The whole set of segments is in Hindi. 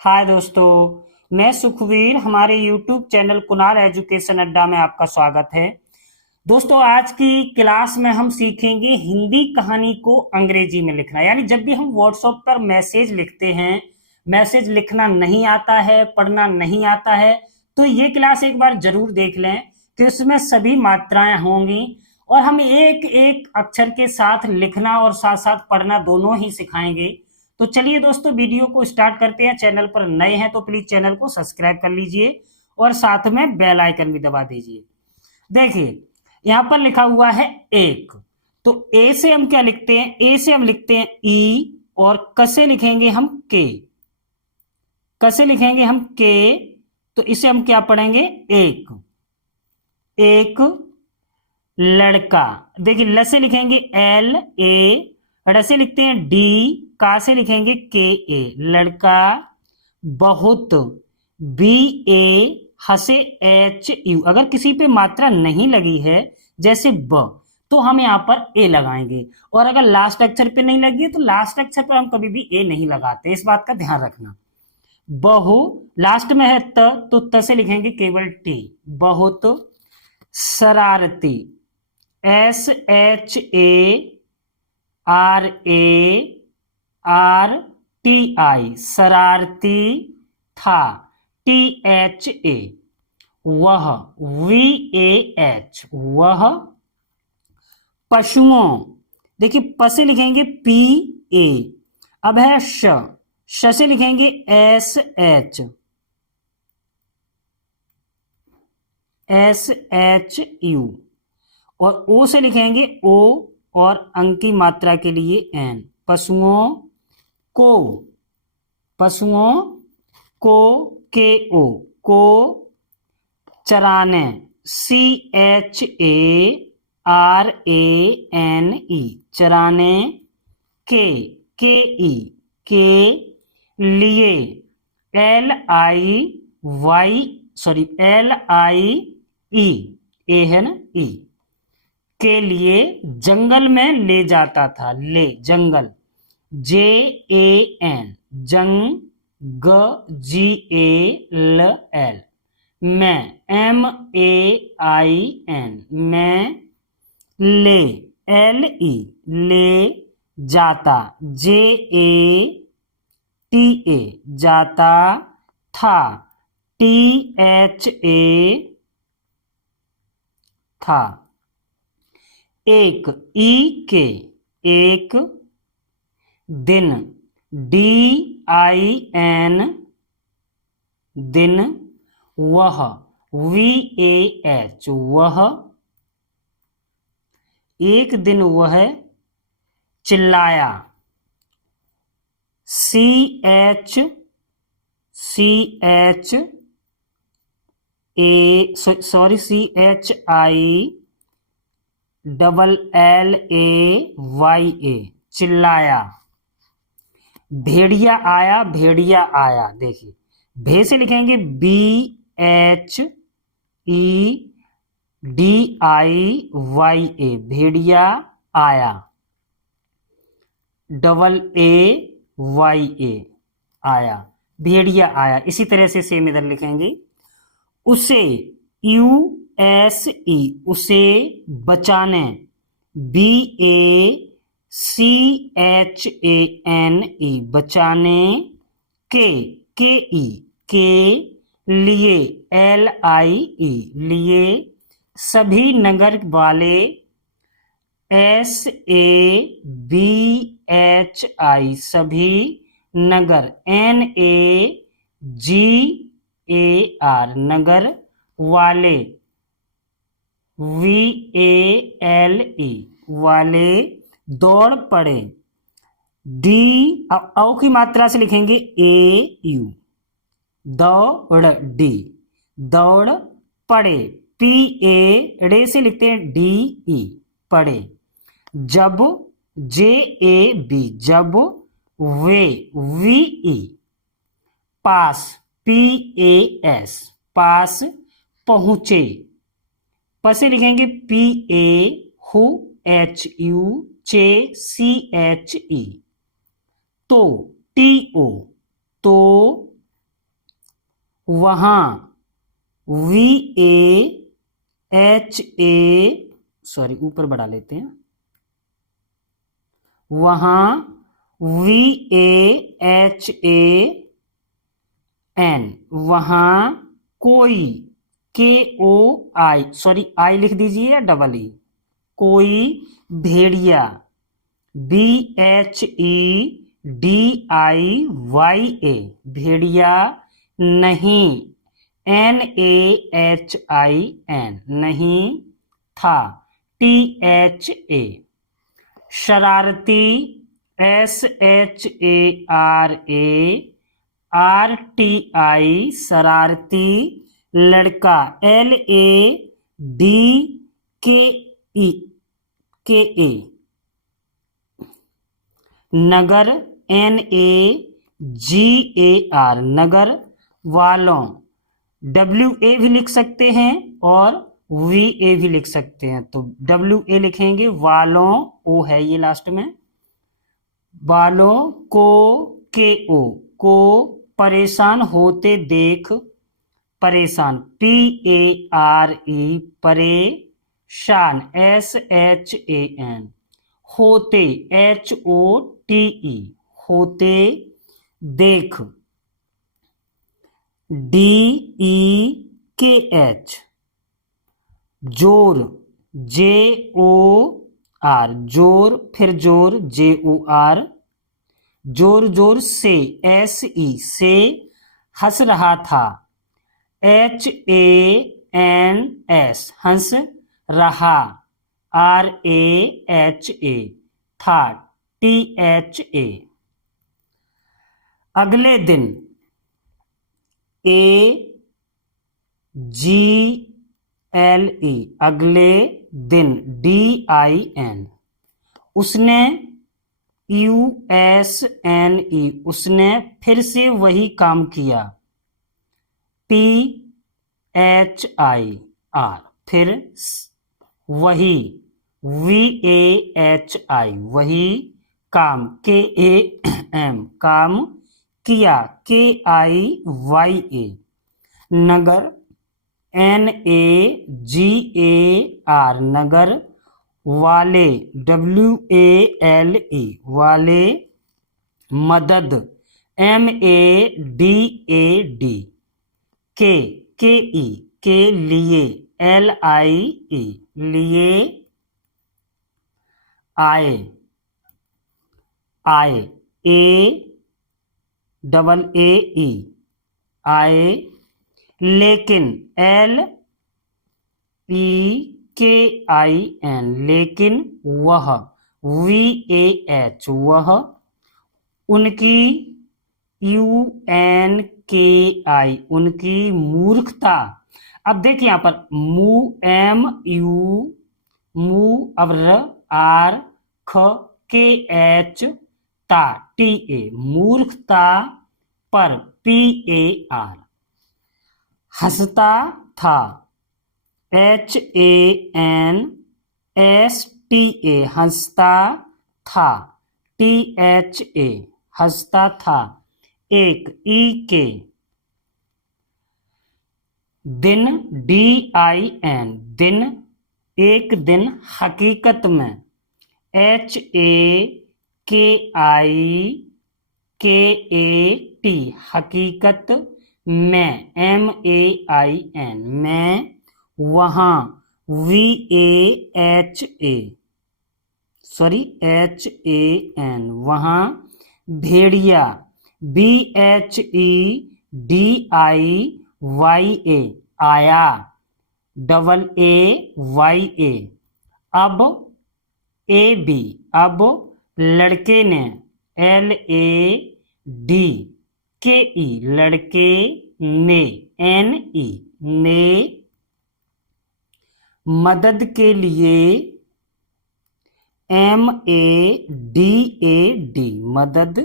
हाय दोस्तों, मैं सुखवीर। हमारे YouTube चैनल कुणाल एजुकेशन अड्डा में आपका स्वागत है। दोस्तों, आज की क्लास में हम सीखेंगे हिंदी कहानी को अंग्रेजी में लिखना। यानी जब भी हम व्हाट्सएप पर मैसेज लिखते हैं, मैसेज लिखना नहीं आता है, पढ़ना नहीं आता है, तो ये क्लास एक बार जरूर देख लें कि उसमें सभी मात्राएं होंगी और हम एक एक अक्षर के साथ लिखना और साथ साथ पढ़ना दोनों ही सिखाएंगे। तो चलिए दोस्तों, वीडियो को स्टार्ट करते हैं। चैनल पर नए हैं तो प्लीज चैनल को सब्सक्राइब कर लीजिए और साथ में बेल आइकन भी दबा दीजिए। देखिए, यहां पर लिखा हुआ है एक। तो ए से हम क्या लिखते हैं? ए से हम लिखते हैं ई, और क से लिखेंगे हम के। क से लिखेंगे हम के, तो इसे हम क्या पढ़ेंगे? एक। एक लड़का। देखिए, ल से लिखेंगे एल ए, ड़ से लिखते हैं डी, का से लिखेंगे के ए, लड़का। बहुत, बी ए, हसे एच यू। अगर किसी पे मात्रा नहीं लगी है जैसे ब, तो हम यहाँ पर ए लगाएंगे, और अगर लास्ट अक्षर पे नहीं लगी है तो लास्ट अक्षर पर हम कभी भी ए नहीं लगाते। इस बात का ध्यान रखना। बहु, लास्ट में है त, तो त से लिखेंगे केवल टी, बहुत। शरारती, S H A R A R T I, शरारती था, टी एच ए। वह, वी ए एच, वह। पशुओं, देखिए प से लिखेंगे पी ए, अब है श, श से लिखेंगे S H, S H U, और ओ से लिखेंगे ओ, और अंक की मात्रा के लिए एन। पशुओं को, पशुओं को, के ओ, को। चराने, C H A R A N E, चराने। के ई, के लिए, L I Y, sorry L I E, A है ना, ई। के लिए, जंगल में ले जाता था, ले, जंगल। जे ए एन, जंग, ग जी ए ल एल। मैं, एम ए आई एन, मैं। ले, एल ई, ले जाता, जे ए टी ए, जाता था, टी एच ए, था। एक, ई के, एक। दिन, डी आई एन, दिन। वह, वी ए एच, वह। एक दिन वह चिल्लाया, C H A, sorry C H I double L A Y A, चिल्लाया। भेड़िया आया, भेड़िया आया। देखिए, भे से लिखेंगे B H E D I Y A, भेड़िया आया, डबल ए वाई ए, आया, भेड़िया आया। इसी तरह से सेम इधर लिखेंगे। उसे, यू एस ई, उसे बचाने, B A C H A N E, बचाने। के ई, के लिए, एल आई ई, लिए। सभी नगर वाले, S A B H I, सभी नगर, N A ji A R, नगर वाले, वी ए एल ई, वाले। दौड़ पड़े, डी, औ की मात्रा से लिखेंगे ए यू, दौड़, डी, दौड़ पड़े। पी ए, रे से लिखते हैं डी ई, पड़े। जब, जे ए बी, जब। वे, वी ई, पास, पी ए एस, पास। पहुंचे, प से लिखेंगे पी ए हु, एच यू, चे, सी एच ई। तो, टी ओ, तो। वहां, सॉरी ऊपर बढ़ा लेते हैं, वहां, VAHAN, वहां कोई, KOI, सॉरी आई लिख दीजिए या डबल ई, कोई भेड़िया, BHEDIYA, भेड़िया नहीं, NAHIN, नहीं था, THA, शरारती, SHARARTI, शरारती, लड़का, LADKA, नगर, NAGAR, नगर वालों, WA भी लिख सकते हैं और VA भी लिख सकते हैं, तो WA लिखेंगे, वालों, O है ये लास्ट में, वालों को, KO, को परेशान होते देख, परेशान, PARE, परेशान, SHAN, होते, HOTE, होते देख, DEKH, जोर, JOR, जोर, फिर जोर, JOR, जोर जोर से, SE, से, हंस रहा था, HANS, हंस रहा, RAHA, था, THA, अगले दिन, AGLE, अगले दिन, DIN, उसने, USNE, उसने फिर से वही काम किया, PHIR, फिर वही, VAHI, वही काम, KAM, काम किया, KIYA, नगर, NAGAR, नगर वाले, WALE, वाले, मदद, MADAD, KE, के लिए, LIE, लिए, आए, आए, AAE, आए, लेकिन, LEKIN, लेकिन वह, VAH, वह, उनकी, UNKI, उनकी मूर्खता। अब देखिए यहां पर मू अब R ख KH ता TA, मूर्खता पर PAR, हंसता था, HANSTA, हंसता था, THA, हंसता था, एक, EK, दिन, DIN, दिन, एक दिन, हकीकत में, HAKIKAT, हकीकत में, MAIN, मैं, वहां, VAHA, सॉरी HAN, वहां, भेड़िया, BHEDIYA, आया, AAYA, अब, AB, अब लड़के ने, LADKE, लड़के ने, NE, ने, मदद के लिए, MADAD, मदद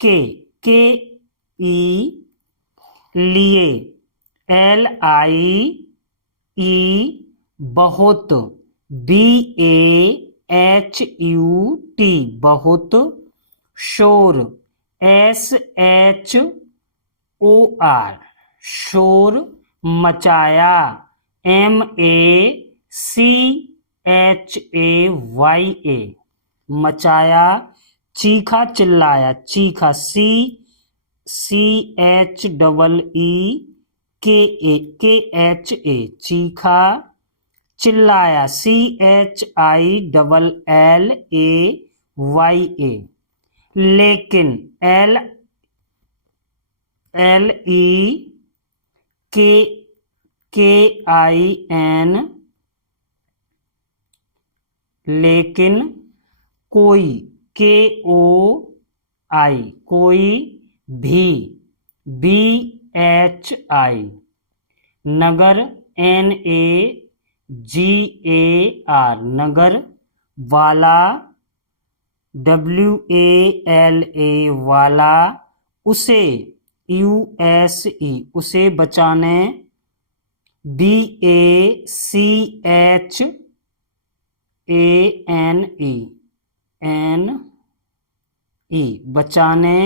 के, KE, लिए, LIE, बहुत, BAHUT, बहुत, शोर, SHOR, शोर मचाया, MACHAYA, मचाया। चीखा चिल्लाया, चीखा, CHEEKA, चीखा। चिल्लाया, CHILLAYA। लेकिन, LEKIN, लेकिन। कोई, KOI, कोई भी, BHI। नगर, NAGAR, नगर। वाला, WALA, वाला। उसे, USE, उसे बचाने, BACHANE, बचाने।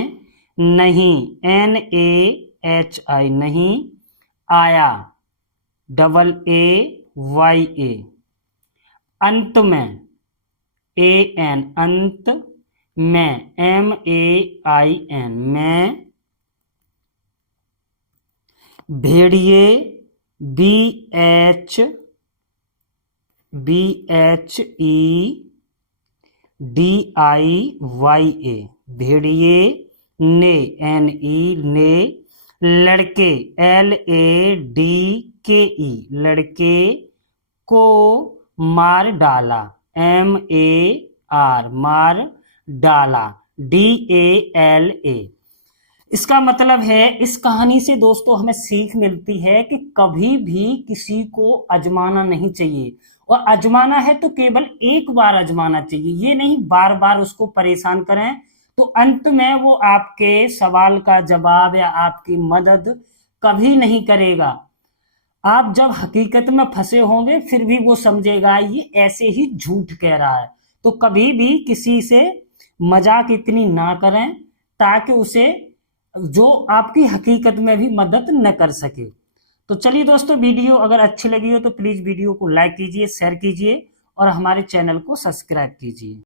नहीं, NAHI, नहीं। आया, AAYA। अंत में, AN, अंत में, MAIN, में। भेड़िए, BHEDIA, भेड़िए। ने, NE, ने। लड़के, LADKE, लड़के। को मार डाला, MAR, मार डाला, DALA। इसका मतलब है, इस कहानी से दोस्तों हमें सीख मिलती है कि कभी भी किसी को आजमाना नहीं चाहिए, और आजमाना है तो केवल एक बार आजमाना चाहिए, ये नहीं बार बार उसको परेशान करें, तो अंत में वो आपके सवाल का जवाब या आपकी मदद कभी नहीं करेगा। आप जब हकीकत में फंसे होंगे फिर भी वो समझेगा ये ऐसे ही झूठ कह रहा है। तो कभी भी किसी से मजाक इतनी ना करें ताकि उसे जो आपकी हकीकत में भी मदद न कर सके। तो चलिए दोस्तों, वीडियो अगर अच्छी लगी हो तो प्लीज वीडियो को लाइक कीजिए, शेयर कीजिए और हमारे चैनल को सब्सक्राइब कीजिए।